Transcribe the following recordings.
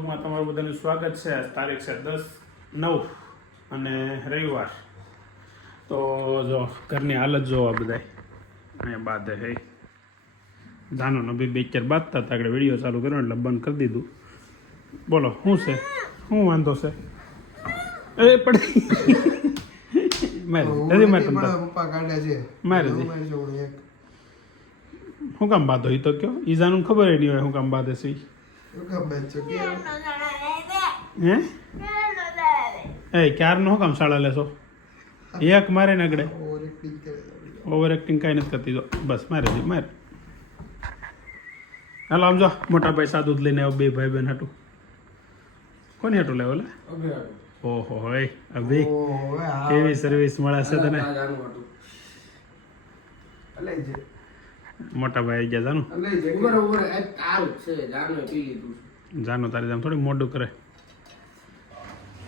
ફરી તમારું બધાનું સ્વાગત છે. તારીખ છે દસ નવ અને રવિવાર. તો જો ઘરની હાલત જો આ અને બાદ હે. જાનો બી બે ચાર બાંધતા હતા. આગળ વીડિયો ચાલુ કર્યો એટલે બંધ કરી દીધું. બોલો શું છે? શું વાંધો છે? એ પડી. મારે મારે પપ્પા કાઢે છે. મારે શું કામ બાંધો? એ તો કયો? ઈજાનું ખબર નહીં હોય શું કામ બાંધે છે હે? એ ક્યારનો શું કામ શાળા લેશો? એક મારે ને આગળ ઓવર એક્ટિંગ કરે છે. ઓવર એક્ટિંગ કાંઈ નથી કરતી. જો બસ મારે જી મારે. હાલો આમ જો મોટા ભાઈ સાદું જ લઈને આવો બે ભાઈ બેન હાટું. કોની હાટું લેવો લે? ઓહો અભી હવે આ કેવી સર્વિસ મળે છે તને? મોટા ભાઈ આવી ગયા જાનું? ઉભર છે જાનો પી લીધું છે. તારી આમ થોડી મોઢું કરે.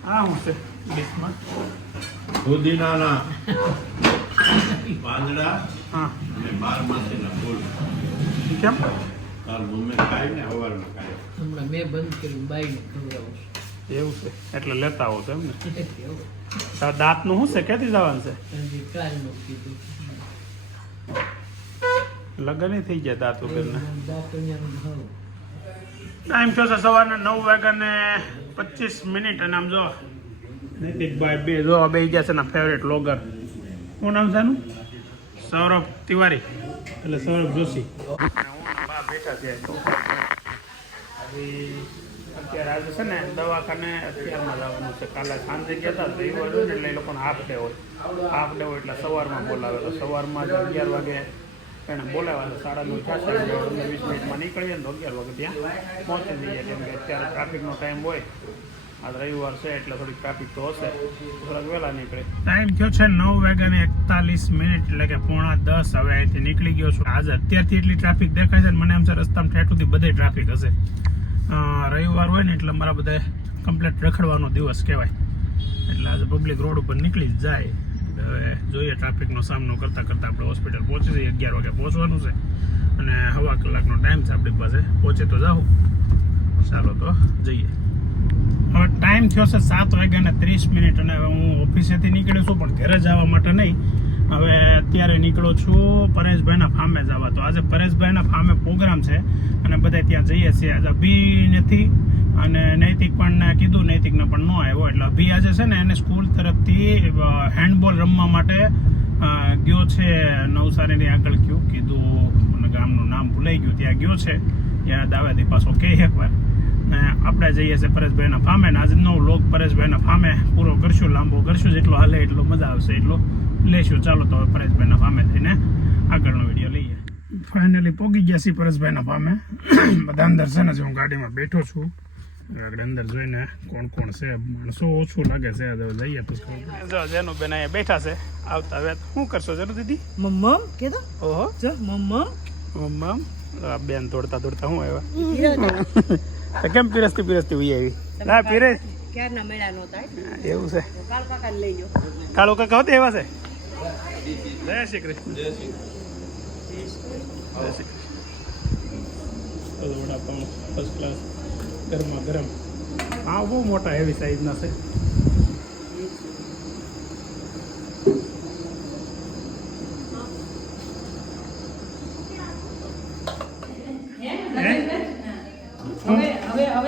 આ શું છે ડીશમાં. ફુદીનાના પાંદડા હા. અને બારમાસીના ફૂલ. કેમ? તાર મમ્મી ખાય ને સવારમાં ખાય હમણાં મેં બંધ કર્યું બાઈને ખવડાવું એવું છે એટલે લેતા આવો તો એમ ને? તારા દાંતનું શું છે? ક્યાંથી જવાનું છે? કાલનું કીધું. લગ્ન થઈ ગયા દાંતો દાંતણિયાનું ટાઈમ થયો છે સવારના નવ વાગ્યા ને પચીસ મિનિટ અને આમ જો નૈતિકભાઈ બે જો બે ગયા છે ફેવરેટ લોગર શું નામ છે એનું? સૌરભ તિવારી. એટલે સૌરભ જોશી. બેઠા છે. અત્યારે આજે છે ને દવાખાને અત્યારમાં જવાનું છે. કાલે સાંજે ગયા હતા તો એવું એટલે એ લોકોને હાફ ડે હોય. હાફ ડે હોય એટલે સવારમાં બોલાવે. તો સવારમાં જ અગિયાર વાગે એને બોલાવ્યા તો સાડા નવ થશે વીસ મિનિટમાં નીકળીએ ને અગિયાર વાગે ત્યાં પહોંચી જઈએ, કેમ કે અત્યારે ટ્રાફિકનો ટાઈમ હોય. આજ રવિવાર છે, એટલે થોડીક ટ્રાફિક તો હશે. થોડાક વહેલા નીકળે ટાઈમ થયો છે નવ વાગ્યા ને એકતાલીસ મિનિટ, એટલે કે પોણા દસ. હવે અહીંથી નીકળી ગયો છું. આજે અત્યારથી એટલી ટ્રાફિક દેખાય છે મને એમ છે રસ્તામાં ઠેઠ સુધી બધે ટ્રાફિક હશે. રવિવાર હોય ને એટલે મારા બધા કમ્પ્લેટ રખડવાનો દિવસ કહેવાય. એટલે આજે પબ્લિક રોડ ઉપર નીકળી જાય. હવે જોઈએ ટ્રાફિકનો સામનો કરતાં કરતાં આપણે હોસ્પિટલ પહોંચી જઈએ, અગિયાર વાગે પહોંચવાનું છે. અને હવા કલાકનો ટાઈમ છે આપણી પાસે. પહોંચે તો જાઉં ચાલો તો જઈએ. હવે ટાઈમ થયો છે સાત વાગ્યા ને ત્રીસ મિનિટ અને હવે હું ઓફિસેથી નીકળ્યો છું, પણ ઘરે જવા માટે નહીં. હવે અત્યારે નીકળો છું પરેશભાઈના ફાર્મે જવા. તો આજે પરેશભાઈના ફાર્મે પ્રોગ્રામ છે અને બધા ત્યાં જઈએ છીએ. આજે અભી નથી અને નૈતિક પણ કીધું, નૈતિકને પણ ન આવ્યો. એટલે અભી આજે છે ને એને સ્કૂલ તરફથી હેન્ડબોલ રમવા માટે ગયો છે નવસારીની આગળ ગયો. કીધું, મને ગામનું નામ ભૂલાઈ ગયું, ત્યાં ગયો છે. યાદ આવે તે પાછો કહે એકવાર. ને આપણે જઈએ છીએ પરેશભાઈના ફામે, ને આજનો લોક પરેશભાઈના ફામે પૂરો કરશું, લાંબો કરશું, જેટલો હાલે એટલો મજા આવશે, એટલો લેશું. ચાલો તો હવે પરેશભાઈના ફામે થઈને આગળનો વીડિયો લઈએ. ફાઇનલી પોગી ગયા છીએ પરેશભાઈના ફામે. બધા અંદર છે ને હું ગાડીમાં બેઠો છું આગળ અંદર જોઈને કોણ કોણ છે? માણસો ઓછું લાગે છે હવે જઈએ તો જો જેનું બેન અહીંયા બેઠા છે આવતા હવે શું કરશો જરૂર દીદી? મમ્મમ કીધો ઓહો. જો મમ્મમ. મમ્મ આ બેન દોડતા દોડતા હું આવ્યા? તો કેમ પીરસતી પીરસતી ઉઈ આવી? ના પીરે. ક્યારના મેળા નહોતા એવું છે. કાળો કાકા લઈ જાઓ. કાળો કાકા હોતે એવા છે? જય શ્રી કૃષ્ણ. જય શ્રી કૃષ્ણ. વડાપાઉં ફર્સ્ટ ક્લાસ ગરમા ગરમ. આ બહુ મોટા હેવી સાઈઝના છે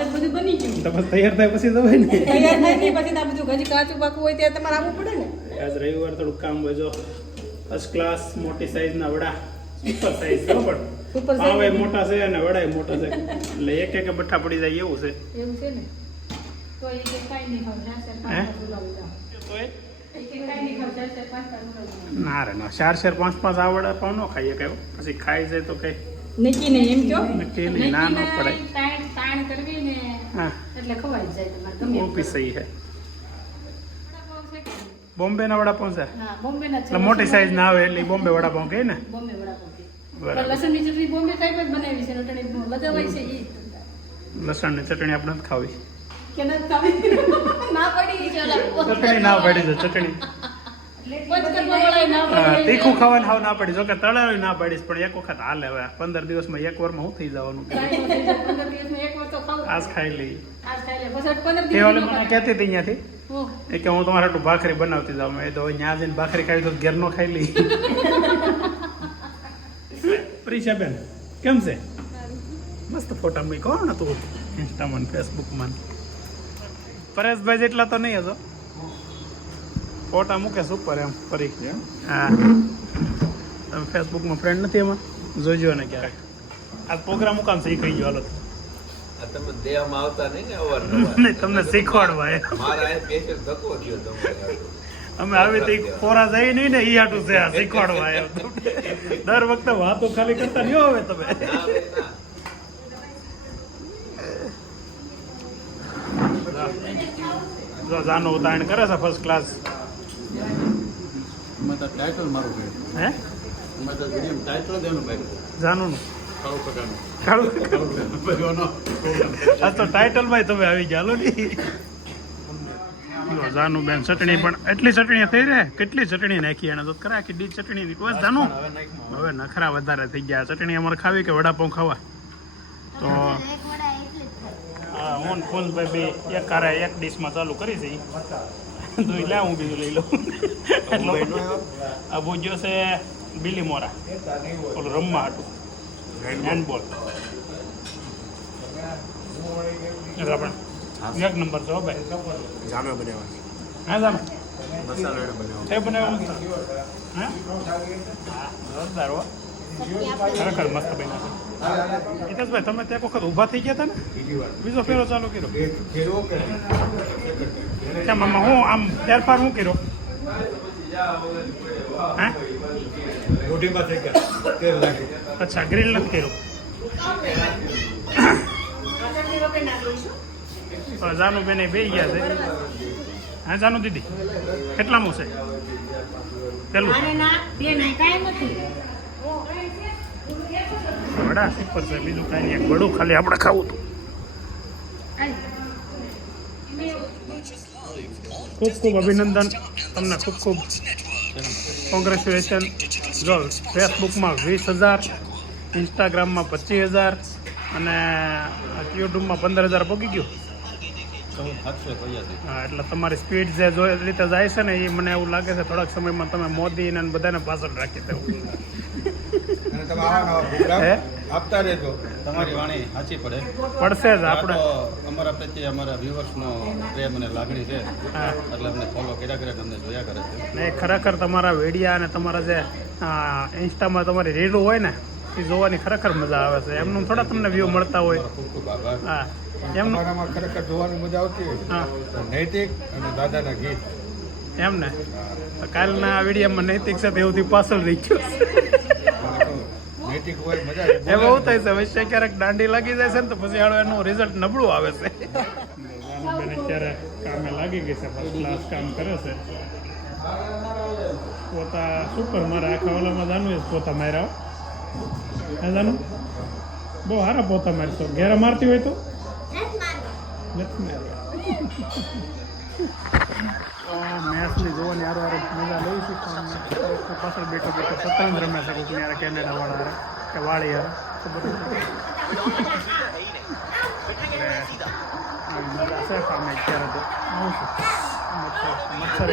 તૈયાર થાય પછી દવાય ને તૈયાર થાય નહીં પછી તો આ બધું હજી કાચું પાકું હોય ત્યારે તમારે આવવું પડે ને. આજ રવિવાર થોડુંક કામ હોય જો. ફર્સ્ટ ક્લાસ મોટી સાઈઝના વડા. Super size. પાવે મોટા છે અને વડાય મોટા છે. એટલે એક એક બઠ્ઠા પડી જાય એવું છે. એવું છે ને? તો એ કે કાંઈ નહીં ખાવ હે? પાંચ એ રે ના ચાર ચાર પાંચ પાંચ આવડે પણ ન ખાઈએ કયો પછી ખાઈ જાય તો કઈ. નક્કી નહીં એમ કયો નક્કી નહીં, ના, ન પડે. તાણ કરવી ને હા. એટલે ખવાઈ જાય તમારે ગમે. ઓપી સહી છે વડાપાઉં છે? ના વડાપાઉં છે. એટલે મોટી સાઈઝ ના આવે એટલે બોમ્બે વડાપાઉં કહે ને? બોમ્બે. લસણની ચટણી બોમ્બે કઈ જ બનાવી છે નટણી છે ઈ. લસણની ચટણી આપણે નથી ખાવી. કે ના પડી. છે ચટણી ના ચટણી. વળાય ના હા, તીખું ખાવાનું હાવ ના પડી. જોકે ના પાડીશ પણ એક વખત હાલે હવે. પંદર દિવસમાં એક વારમાં હું થઈ જવાનું? પંદર દિવસમાં એક વાર તો ખાવું. આજ ખાઈ લઈ આજ ખાઈ લે. એ મને કહેતી હતી અહીંયાથી? હું એ કે હું તમારા એટલું ભાખરી બનાવતી જાઉં. એ તો ત્યાં જઈને ભાખરી ખાવી તો ઘેર નો ખાઈ લઈ પ્રિશાબેન કેમ છે? મસ્ત ફોટા મૂકી કોણ હતું? ઇન્સ્ટામાં ફેસબુકમાં પરેશભાઈ જેટલા તો નહીં હતો ફોટા મૂકે સુપર એમ ફરી. હા. તમે ફેસબુકમાં ફ્રેન્ડ નથી એમાં? જોજો ને ક્યારેક આ પ્રોગ્રામ મુકામ છે? એ કહી ગયો હાલો. તમે દેહમાં આવતા નહીં ને અવારનવાર. તમને શીખવાડવા એ મારા આ પેશન્ટ ધક્કો થયો તમારે અમે આવી તો ફોરા જઈ નહીં ને ઈ હાટું છે આ શીખવાડવા આવ્યો દર વખતે વાતો ખાલી કરતા નહીં હવે તમે. ના ભાઈ ના. જો જાનો ઉતારણ કરે છે ફર્સ્ટ ક્લાસ મેં તો ટાઇટલ મારું હે? મેં આ તો ટાઇટલમાં તમે આવી ગયા ની. જાનું બેન ચટણી પણ એટલી ચટણી થઈ રહે કેટલી ચટણી નાખી એને? તો કરા કે ડી ચટણી ની બસ જાનું? હવે નખરા વધારે થઈ ગયા. ચટણી અમારે ખાવી કે વડાપાઉં ખાવા? તો હા હું ફૂલ ભાઈ બે એક કારે એક ડીશમાં ચાલુ કરી છે. તો ઈ લે હું બીજું લઈ લઉં. એટલો આ ભૂજ્યો છે બિલી મોરા ઓલું રમવા હાટું. હેન્ડબોલ એક નંબર છે હો ભાઈ. જામે બનાવવા. હા જામે. મસાલો એને બનાવવા તે બનાવ્યું હા? હા જોરદાર હો. ખરેખર મસ્ત બન્યા છે. હિતેશભાઈ તમે તે એક વખત ઊભા થઈ ગયા હતા ને? બીજો ફેરો ચાલુ કર્યો. કે કેમ આમાં હું આમ ફેરફાર શું કર્યો? હા રોટીમાં થઈ ગયા. તેલ લાગે અચ્છા ગ્રીલ નથી કર્યું. તો જાનુ બેન બે ગયા છે. હા જાનુ દીદી કેટલામાં છે? પેલું? વડા સિપર છે બીજું કાંઈ નહીં એક વડું ખાલી આપણે ખાવું હતું. ખૂબ ખૂબ અભિનંદન તમને ખૂબ ખૂબ. કોંગ્રેચ્યુલેશન જો ફેસબુકમાં વીસ હજાર ઇન્સ્ટાગ્રામમાં પચીસ હજાર અને યુટ્યુબમાં પંદર હજાર પગી ગયું. હા એટલે તમારી સ્પીડ જે જો રીતે જાય છે ને એ મને એવું લાગે છે થોડાક સમયમાં તમે મોદી ને બધાને પાછળ રાખી દેવું. હે? આપતા રહેજો. તમારી વાણી સાચી પડે. પડશે જ આપણે. અમારા પ્રત્યે અમારા વ્યુઅર્સનો પ્રેમ અને લાગણી છે. એટલે અમને ફોલો કર્યા કરે અમને જોયા કરે છે. ને ખરેખર તમારા વેડિયા અને તમારા જે ઇન્સ્ટામાં તમારી રીલો હોય ને એ જોવાની ખરેખર મજા આવે છે. એમનું થોડા તમને વ્યૂ મળતા હોય. ખૂબ ખૂબ આભાર. હા. એમનું ખરેખર જોવાની મજા આવતી હોય. નૈતિક અને દાદાના ગીત. એમ ને? કાલના વિડીયોમાં નૈતિક સાથે એવું પાછળ રહી ગયો નૈતિક હોય મજા એમાં એવું થાય છે વચ્ચે ક્યારેક દાંડી લાગી જાય છે ને તો પછી આડો એનું રિઝલ્ટ નબળું આવે છે. બેન અત્યારે કામે લાગી ગઈ છે ફર્સ્ટ ક્લાસ કામ કરે છે. પોતા સુપર મારા આખા ઓલામાં જાણવું જ પોતા માર્યા જાનું બહુ સારા પોતા મારશો ઘેરા મારતી હોય તો? નથી મારવા. તો મેચની જોવાની હારો હારો મજા લઈ છું. પણ પાછળ બેઠો બેઠો શતરંજ રમે છે કોઈક કેનેડા વાળા વાળી યાર ખબર નથી એટલે આવી મજા છે સામે અત્યારે તો આવું છું મચ્છર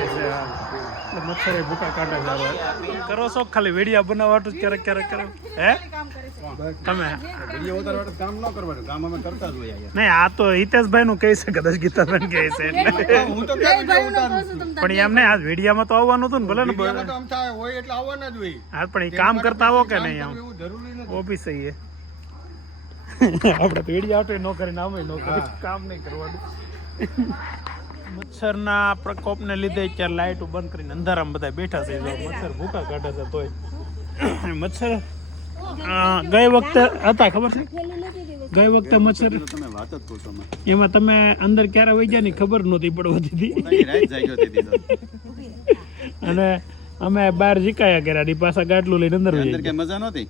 છે મચ્છરે ભૂકા કાઢે છે કરો છો ખાલી વેડિયા બનાવવાનું ક્યારેક ક્યારેક કરો? હે? તમે? વીડિયો ઉતારવાનું કામ ન કરવાનું કામ અમે કરતા જ હોઈએ નહીં આ તો હિતેશભાઈ નું કહે છે કદાચ ગીતાબેન કહે છે એટલે. હું તો? પણ એમ નહીં આ વિડીયામાં તો આવવાનું હતું ને ભલે ને હોય એટલે આવવાના જ હોય. હા પણ એ કામ કરતા આવો કે નહીં આમ? જરૂરી નથી. ઓ બી આપણે તો વીડિયો આવતો ન કરીને આમે ન કરી. કામ નહીં કરવાનું. મચ્છરના પ્રકોપને લીધે અત્યારે લાઇટો બંધ કરીને અંધારામાં બધા બેઠા છે. મચ્છર ભૂકા કાઢે છે તોય. મચ્છર ગઈ વખતે હતા ખબર છે? ગઈ વખતે મચ્છર એમાં તમે અંદર ક્યારે વહી ગયા ની ખબર નહોતી પડવા દીધી. પોતાની રાત જાગ્યો તે દીધો અને અમે બહાર જીકાયા કર્યા ની પાછા ગાટલું લઈને અંદર અંદર કઈ મજા નહોતી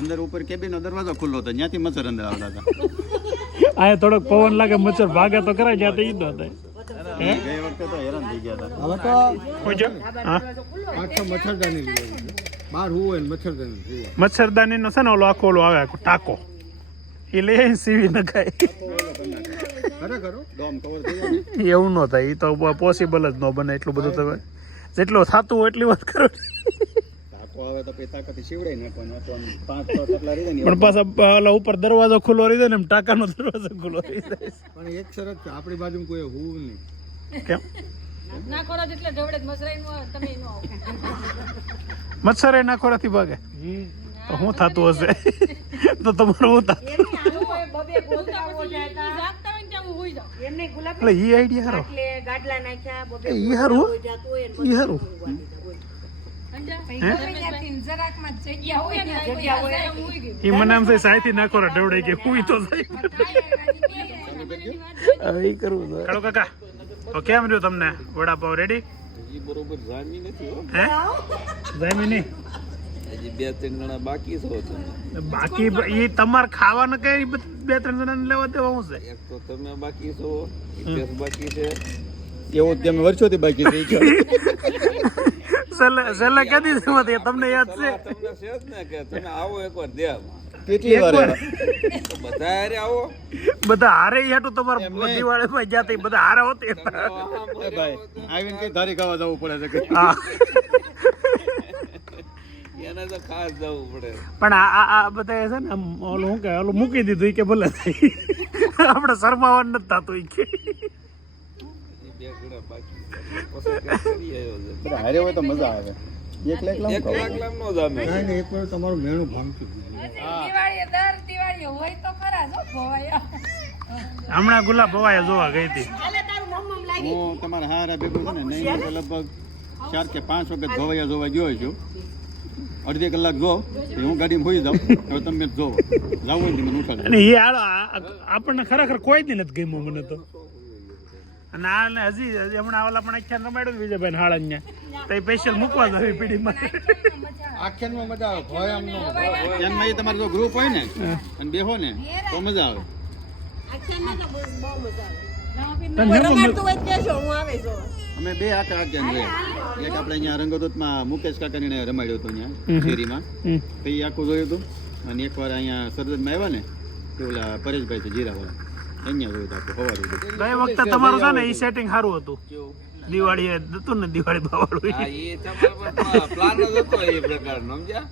અંદર ઉપર કેબિનનો દરવાજો ખુલ્લો હતો ત્યાંથી મચ્છર અંદર આવતા હતા. આ થોડોક પવન લાગે મચ્છર ભાગે તો કરાય જ્યાં તો ઈ ન થાય. ગઈ વખતે તો હેરાન થઈ ગયા હતા હવે તો કોઈ જો હા. પાછો મચ્છરદાની બહાર હું હોય ને મચ્છરદાની મચ્છરદાની નો છે ને ઓલો આખો ઓલો આવે આખો ટાકો. એ લે સીવી નખાય એવું ન થાય એ તો પોસિબલ જ ન બને એટલું બધું તમે. જેટલો થતું હોય એટલી વાત કરો. પણ પાછા ઉપર દરવાજો ખુલ્લો રહી જાય ને એમ ટાંકાનો દરવાજો ખુલ્લો રહી જાય. પણ એક શરત આપણી બાજુ કોઈ હું નહીં. કેમ? ના કરો એટલે ઢવડે મસરાઈ નો તમે નો આવો. મચ્છર એના ખોરાથી ભાગે? તો શું થતું હશે? તો તમારું હું થતું? બબે ગોતાઓ જાતા. જાગતા હોય ને ત્યાં હું હોઈ જાઉં. એમને ગુલાબ એટલે ઈ આઈડિયા હારો. એટલે ગાડલા નાખ્યા બબે એ હારું હો. જાતું હોય ઈ હારું. એ મને આમ થાય સાયથી નાખો ઢવડે કે હુઈ તો હવે કરવું કાળો કાકા તો કેમ રહ્યું તમને? વડાપાવ રેડી બરોબર જામી નથી હો. હે? જામી નહીં? હજી બે ત્રણ જણા બાકી છો તમે. બાકી એ તમારે ખાવાનું કઈ બે ત્રણ જણા લેવા દેવા હું છે? એક તો તમે બાકી છો બાકી છે. એવું તમે વર્ષોથી બાકી થઈ ગયો છેલ્લે કહી દીધું નથી તમને યાદ છે? તમને છે જ ને કે તમે આવો એકવાર કેટલી વાર. બધા હારે આવો. બધા હારે હાટું તમારે એમ ગયા તા બધા હારે હોતે. ભાઈ આવીને કઈ ધારી ખાવા જવું પડે છે હા. એને તો ખાસ જવું પડે. પણ આ આ બધા છે ને ઓલું શું કે ઓલું મૂકી દીધું કે ભલે આપણે શરમાવાનું નથી થતું ઈ કે. બે ઘણા બાકી છે. કરી આવ્યો છે. બધા હારે હોય તો મજા આવે. એક લાખ લાખ એક લાખ લાખ નો જામે કાંઈ નહીં, એક વાર તમારું મેણું ભાંગતું હતું. દર દિવાળીએ હોય તો ખરા જો ભવાયા. હમણાં ગુલાબ ભવાયા જોવા ગઈ હતી. હું તમારા હારા ભેગો છે ને નહીં તો લગભગ ચાર કે પાંચ વખત ગવૈયા જોવા ગયો છું. અડધી કલાક જો હું ગાડીમાં હોઈ જાઉં. હવે તમે જોવો. જાવું મને ઉઠાડો. આપણને ખરેખર કોઈ દી નથી ગમ્યું મને તો. અને ને હજી હજી હમણાં ઓલા પણ આખ્યાન રમાડ્યું ને વિજયભાઈ ને તો એ સ્પેશિયલ મૂકવા જ પીડીમાં આખ્યાનમાં મજા આવે ભય આમ. એમાં એ તમારું જો ગ્રુપ હોય ને અને બેહો ને તો મજા આવે. હોય તે જો આવે અમે બે આખા આખ્યાન છે એક આપણે અહીંયા રંગદૂતમાં મુકેશ કાકાની રમાડ્યો હતો અહીંયા શેરીમાં. તો એ આખું જોયું હતું. અને એકવાર અહીંયા સરદતમાં આવ્યા ને તો ઓલા પરેશભાઈ છે જીરાવાળા. અહીંયા જોયું હતું આખું સવારે ગઈ વખતે તમારું છે ને એ સેટિંગ સારું હતું. દિવાળી એ હતું ને દિવાળી બાવાળું હા એ તમારો પ્લાન જ હતો એ પ્રકારનો સમજ્યા?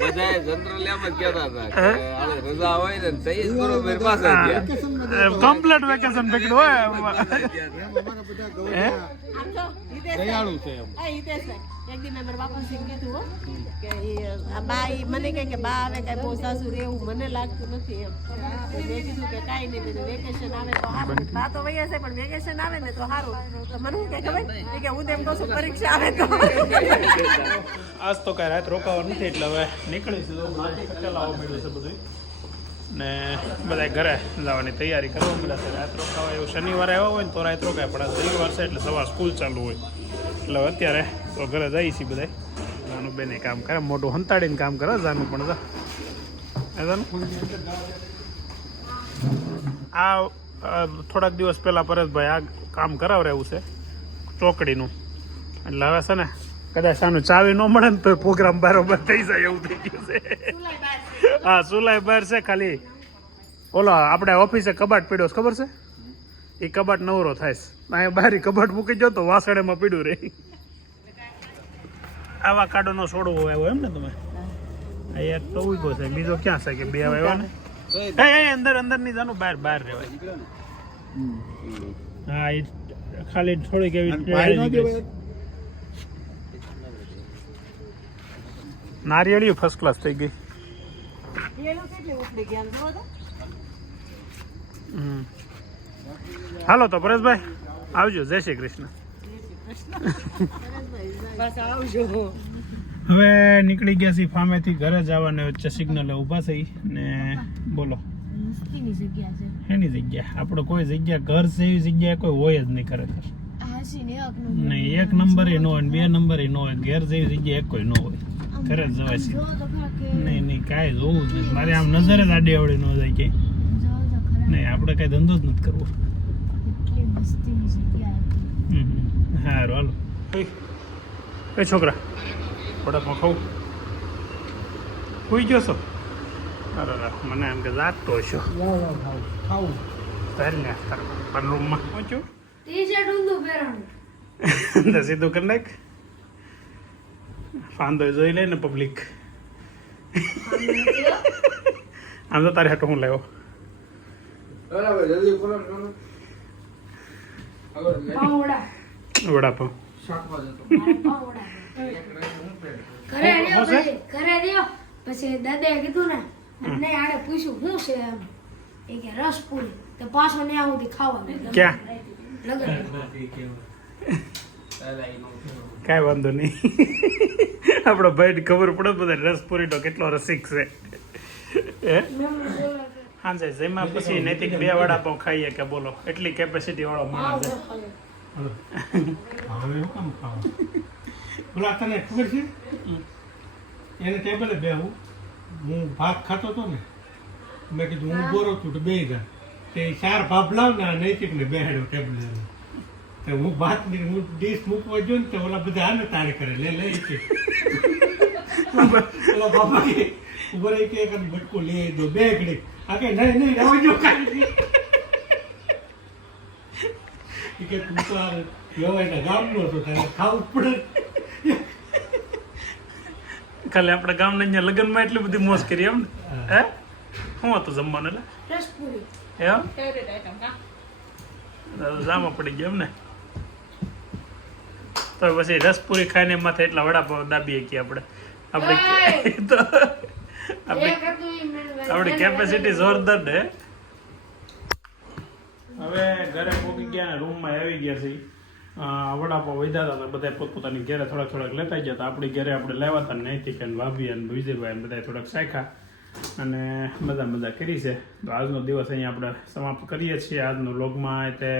બધાએ જનરલ એમ જ કહેતા હતા કે રજા હોય ને તઈ બરોબર પાછા કમ્પ્લીટ વેકેશન પકડ્યું હોય એમ. અમારા બધા ગવૈયા આમ જો હિતેશ દયાળુ છે એમ. એક દી મેં મારા સિંહ કીધું હો કે બા મને કહે કે બા આવે કાંઈ બહુ સાસુ રહેવું મને લાગતું નથી એમ. મેં કીધું કે કાંઈ નહીં બીજું વેકેશન આવે તો સારું. બા તો વૈયા છે પણ વેકેશન આવે ને તો સારું. તો મને શું કે ખબર? કે હું તેમ કહું છું પરીક્ષા આવે તો. આજ તો કાંઈ રાત રોકાવાનું નથી એટલે હવે નીકળીશું તો ચલાવવા મળ્યું છે બધું ને બધા ઘરે જવાની તૈયારી કરવા મળ્યા છે. રાત રોકાવા એવું શનિવારે આવ્યા હોય ને તો રાત રોકાય, પણ રવિવાર છે એટલે સવાર સ્કૂલ ચાલુ હોય. એટલે હવે અત્યારે તો ઘરે જઈએ છીએ બધા નાનું બેને કામ કરે, મોટું હંતાડીને કામ કરે, જાનું પણ જા. આ થોડાક દિવસ પહેલાં પરેશભાઈ આ કામ કરાવરે એવું છે, ચોકડીનું. એટલે હવે છે ને કદાચ આનું ચાવી ન મળે ને તો પ્રોગ્રામ બરોબર થઈ જાય એવું થઈ ગયું છે. હા સુલાઈ બહાર છે ખાલી. ઓલો આપણે ઓફિસે કબાટ પીડ્યો ખબર છે? એ કબાટ નવરો થાય છે. અહીંયા બહાર કબાટ મૂકી જતો તો વાસણેમાં પીડ્યું રહે. આવા કાડોનો સોડવો આવ્યો એમ ને તમે? એક તો ઊભો છે બીજો ક્યાં છે કે બે આવ્યા ને? એ એ, અંદર અંદરની જાનું બહાર બહાર રહેવાય. હા એ ખાલી થોડીક એવી પાણી ન નીકળે છે. દેવાય? નારિયેળી ફર્સ્ટ ક્લાસ થઈ ગઈ. હાલો તો પરેશભાઈ આવજો. જય શ્રી કૃષ્ણ. હવે નીકળી ગયા છીએ ફામેથી ઘરે જવાને વચ્ચે સિગ્નલે ઊભા થઈ ને બોલો. મસ્તીની જગ્યા છે. એની જગ્યા? આપણો કોઈ જગ્યા ઘર છે એવી જગ્યા કોઈ હોય જ નહીં ખરેખર. હાસી ને એક નહીં એક નંબર એ ન હોય બે નંબર એ ન હોય ઘેર જેવી જગ્યા એક કોઈ ન હોય. ઘરે જ જવાય છે. કે નહીં નહીં કાંઈ જોવું જ મારે આમ નજરે જ આડી આવડી ન જાય ખરા નહીં આપણે કાંઈ ધંધો જ નથી કરવો. કેટલી મસ્તીની સારું હાલો. એ છોકરા વડાપાઉં ખાવું? કોઈ ગયો છો? અરે મને એમ કે જાતો હશો. ખાવું. ચાલ ને તારા પણ રૂમમાં પહોંચ્યું ટી શર્ટ ઊંધું પહેરવાનું. સીધું કરી નાખ. ફાંદો જોઈ લે ને પબ્લિક આમ તો તારે હાટો હું લાવ્યો વડાપાઉં? પછી ઘરે રહ્યો પછી દાદાએ કીધું ને અને આડે પૂછ્યું શું છે એમ એ કે રસ પૂરી તો પાછો ને આવું ખાવા ક્યાં લગન કાંઈ વાંધો નહીં. આપણો ભાઈને ખબર પડે બધા રસપુરીનો કેટલો રસિક છે. હે? હાંજે જેમાં પછી નૈતિક બે વડાપાઉં ખાઈએ કે બોલો? એટલી કેપેસિટી વાળો માણસ બોલા તને ખબર છે? એને ટેબલે બેહું હું ભાગ ખાતો હતો ને, મેં કીધું હું બોરો છું તો બે જા. તે ચાર ભાપ લાવ ને નૈતિકને બેહાડ્યો ટેબલે હું ભાતની હું ડીશ મૂકવા જો ને તો ઓલા બધા આને તારે કરે લે લે કે. ઓલા બાપા કે ઊભો રહી કે એક બટકું લઈ દો બે ઘડી. આ કે નહીં નહીં આવજો કાંઈ કે તું તો આ વ્યવહારના ગામનો છો તારે ખાવું પડે. ખાલી આપણે ગામના અહીંયા લગ્નમાં એટલી બધી મોજ કરી એમ ને? હે. શું હતું જમવાનું એટલે? એમ? જામા પડી ગયો એમ ને? તો પછી રસપુરી ખાઈને માથે એટલા વડાપાવ દાબીએ કે આપણે. આપણે તો આપણે આપણી કેપેસિટી જોરદાર ને. હવે ઘરે પહોંચી ગયા ને રૂમમાં આવી ગયા છે વડાપાવ વધ્યા હતા બધા પોતપોતાની ઘેરે થોડાક થોડાક લેતા ગયા હતા. આપણી ઘરે આપણે લેવા હતા નૈતિક અને ભાભી અને વિજયભાઈ બધા થોડાક શાખ્યા અને મજા મજા કરી છે. તો આજનો દિવસ અહીંયા આપણે સમાપ્ત કરીએ છીએ. આજનો લોગમાં તે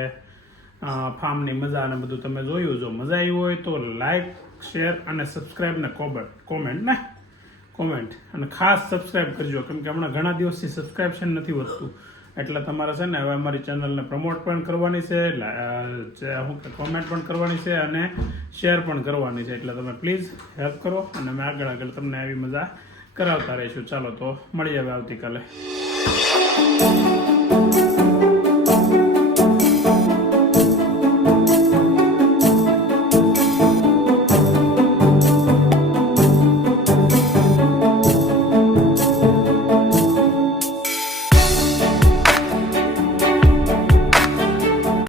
ફાર્મની મજા અને બધું તમે જોયું. જો મજા આવી હોય તો લાઈક શેર અને સબસ્ક્રાઈબ ને કોમેન્ટ કોમેન્ટ ને કોમેન્ટ અને ખાસ સબસ્ક્રાઈબ કરજો, કેમ કે હમણાં ઘણા દિવસથી સબસ્ક્રાઇબશન નથી વધતું. એટલે તમારે છે ને હવે અમારી ચેનલને પ્રમોટ પણ કરવાની છે હું કોમેન્ટ પણ કરવાની છે અને શેર પણ કરવાની છે. એટલે તમે પ્લીઝ હેલ્પ કરો અને અમે આગળ આગળ તમને આવી મજા કરાવતા રહીશું. ચાલો તો મળી હવે આવતીકાલે.